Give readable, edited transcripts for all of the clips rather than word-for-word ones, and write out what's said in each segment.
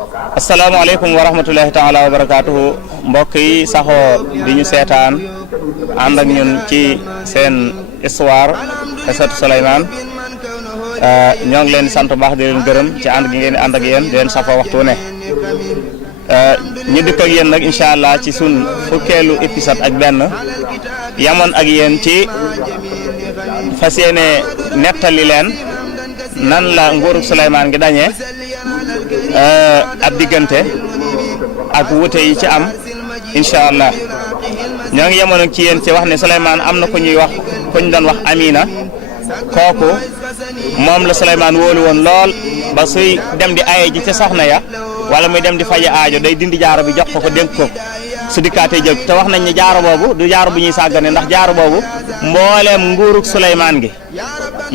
asalaamaaleykum wa rahmatullahi taala wa barakaatuhu mbokk yi saxoo di ñu seetaan ànd ak ñun ci seen histoire Qissatu Souleymane ñoo ngi leen di sant bu baax di leen gërëm ci ànd gi ngeen di ànd ak yéen di leen safoo waxtu ne ñu dikk ak yéen nag incha allah ci sun fukkeelu épisode ak benn yamoon ak yéen ci fas yéene nettali leen nan la nguurug Souleymane ngi dañee ab diggante ak wuute yi ci am incha allah ñoo ngi yemoon ak ci yéen ci wax ne Souleymane am na ku ñuy wax ku ñu doon wax Amina kooku moom la Souleymane wóolu woon lool ba suy dem di aye ji ca soxna ya wala muy dem di faje aajo day dindi jaaro bi jox ko dénk ko su dikkaatee jël te wax nañ ne jaaro boobu du jaaro bu ñuy sàggane ndax jaaro boobu mbooleem nguurug Souleymane gi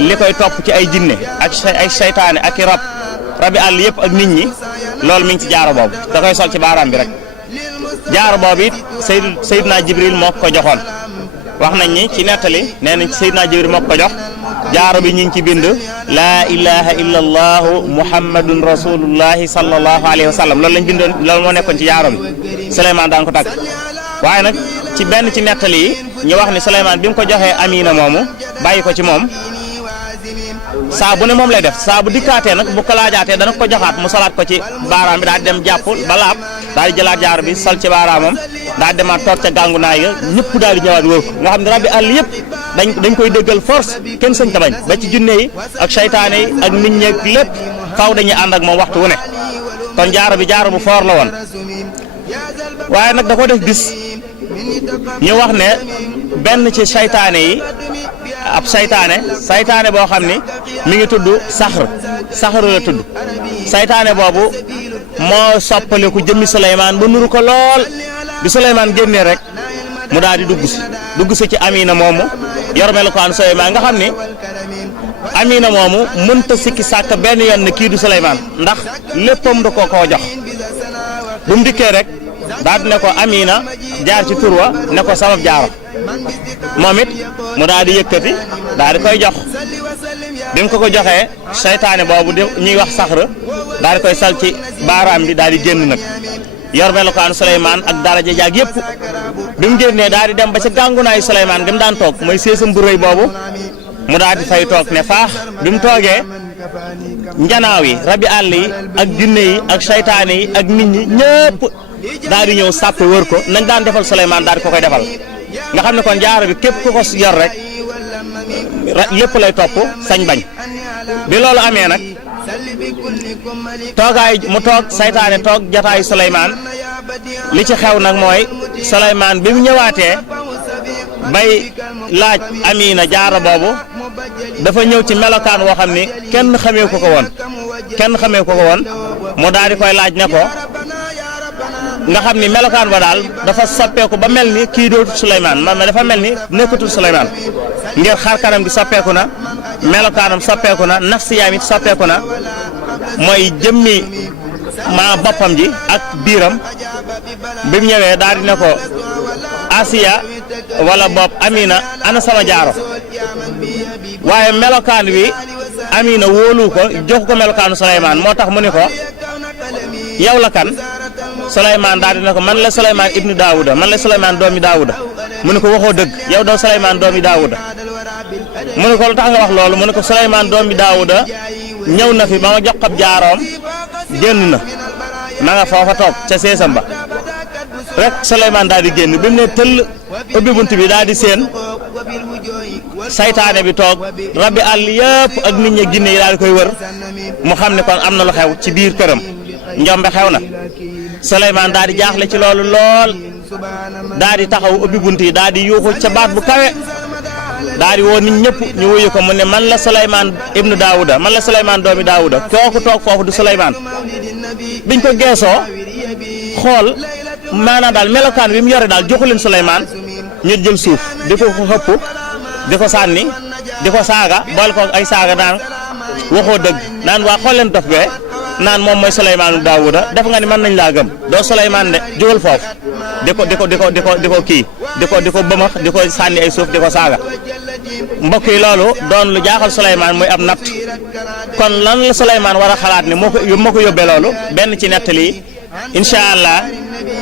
li koy topp ci ay jinne ak ay seytaane ak i rabi àll yëpp ak nit ñi loolu mi ngi ci jaaro boobu da koy sol ci baaraam bi rek jaaro boobu it Seydina Jibril moo ko joxoon wax nañ ni ci nettali nee nañ Seydina Jibril moo ko jox jaaro bi ñu ngi ci bind laa ilaha illa allahu muhammadun rasulullahi sallallahu alayhi wa sallam loolu lañ bindoon loolu moo nekkoon ci jaaro bi Souleymane daan ko tàgg waaye nag ci benn ci nettali yi ñu wax ni Souleymane bi mu ko joxee Amina moomu bàyyi ko ci moom saa bu ne moom lay def saa bu dikkaatee nag bu ko laajaatee dana ko joxaat mu solaat ko ci baaraam bi daal di dem jàpp ba laab daal di jëlaat jaaro bi sol ci baaraamam daal di demaat toog ca gàngu naay ga ñëpp daal di ñëwaat wóor ko nga xam ne rabbi àll yëpp dañ koy déggal force kenn sëñ ta bañ ba ci junne yi ak seytaane yi ak nit ñeeg lépp faw dañuy ànd ak moom waxtu wu ne kon jaaro bi jaaro bu foor la woon waaye nag da ko def bis ñu wax ne benn ci seytaane yi ab saytaane boo xam ni mi ngi tudd saxr la tudd saytaane boobu moo soppaliku jëmmi Souleymane ba nuru ko lool bi Souleymane génnee rek mu daal di dugg si ci Amina moomu yor melukaan Souleymane nga xam ni Amina moomu mënta sikki sàkk benn yoon ne kii du Souleymane ndax léppam da koo jox bu mu dikkee rek daal di ne ko Amina jaar ci tur wa ne ko sama jaaro moom it mu daal di yëkkati daal di koy jox bi mu ko joxee seytaane boobu di ñuy wax saxr daal di koy sal ci baaraam bi daal di génn nag yor melokaan Souleymane ak daraja jaag yëpp bi mu génnee daal di dem ba ca gàngunaayu Souleymane gi mu daan toog mooy séesam bu rëy boobu mu daal di fay toog ne faax bi mu toogee njanaaw yi rabi àll yi ak jinne yi ak seytaane yi ak nit ñi ñëpp daal di ñëw sàppe wër ko nañ daan defal Souleymane daal di ko koy defal nga xam ne kon jaaro bi képp ku ko yor rek lépp lay topp sañ bañ bi loolu amee nag toogaay mu toog saytaane toog jataayu Souleymane li ci xew nag mooy Souleymane bi mu ñëwaatee bay laaj Amina jaaro boobu dafa ñëw ci melokaan woo xam ni kenn xamee ko woon mu daal di koy laaj ne ko nga xam ni melokaan ba daal dafa soppeeku ba mel ni kii dootu Souleymane man dafa mel ni nekkatul Souleymane ngir xar kanam gi soppeeku na melokaanam soppeeku na nafsiyaam it soppeeku na mooy jëmmi maa boppam ji ak biiram bi mu ñëwee daal di ne ko Asiya wala bopp Amina ana sama jaaro waaye melokaan wi Amina wóolu ko jox ko melokaanu Souleymane moo tax mu ni ko yow la kan Souleymane daal di ne ko man la Souleymane ibnu Daawuda man la Souleymane doomi Daawuda mu ne ko waxoo dëgg yow doo Souleymane doomi Daawuda mu ne ko lu tax nga wax loolu mu ne ko Souleymane doomi Daawuda ñëw na fi ba ma jox ko jaaroom génn na ma nga foofa toog ca seesam ba rek Souleymane daal di génn bi mu ne tëll ubbi bunt bi daal di seen saytaane bi toog rabbi àll yëpp ak nit ñi ginne yi daal di koy wër mu xam ne kon am na lu xew ci biir këram njombe xew na Souleymane daal di jaaxle ci loolu lool daal di taxaw ubbi bunt yi daal di yuuxu ca baat bu kawe daal di woo nit ñëpp ñu wuyu ko mu ne man la Souleymane ibnu Daawuda man la Souleymane doomi Daawuda kooku toog foofu du Souleymane biñ ko geesoo xool maanaam daal melokaan bi mu yore daal joxu leen Souleymane ñu jël suuf di ko xëpp di ko sànni di ko saaga boole ko ay saaga naan waxoo dëgg naan waa xool leen dof bee naan moom mooy Souleymane Daawuda def nga ni mën nañ laa gëm doo Souleymane de jógal foofu di ko kii di ko bëmax di ko sànni ay suuf di ko saaga mbokk yi loolu doon lu jaaxal Souleymane muy ab natt kon lan la Souleymane war a xalaat ne moo ko yóbbee loolu benn ci nettali incha allah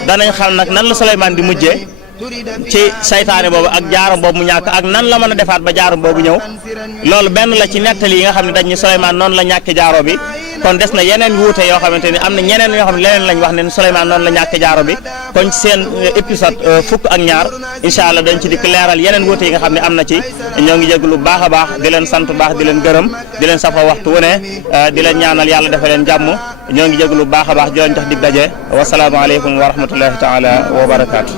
danañ xam nag nan la Souleymane di mujjee ci saytaane boobu ak jaaram boobu mu ñàkk ak nan la mën a defaat ba jaaram boobu ñëw loolu benn la ci nettali yi nga xam ne dañ ñu Souleymane noonu la ñàkk jaaro bi kon des na yeneen wuute yoo xamante ni am na ñeneen yoo xam ne leneen lañ wax ne Souleymane noonu la ñàkk jaaro bi kon ci seen épisode fukk ak ñaar incha allah dañ ci dikk leeral yeneen wuute yi nga xam ne am na ci ñoo ngi jéglu baax a baax di leen sant baax di leen gërëm di leen safa waxtu wu ne di leen ñaanal yàlla defal leen jàmm ñoo ngi jéglu baax a baax di leen jox dig daje wasalaamaaleykum wa rahmatullahi taala wa barakaatu.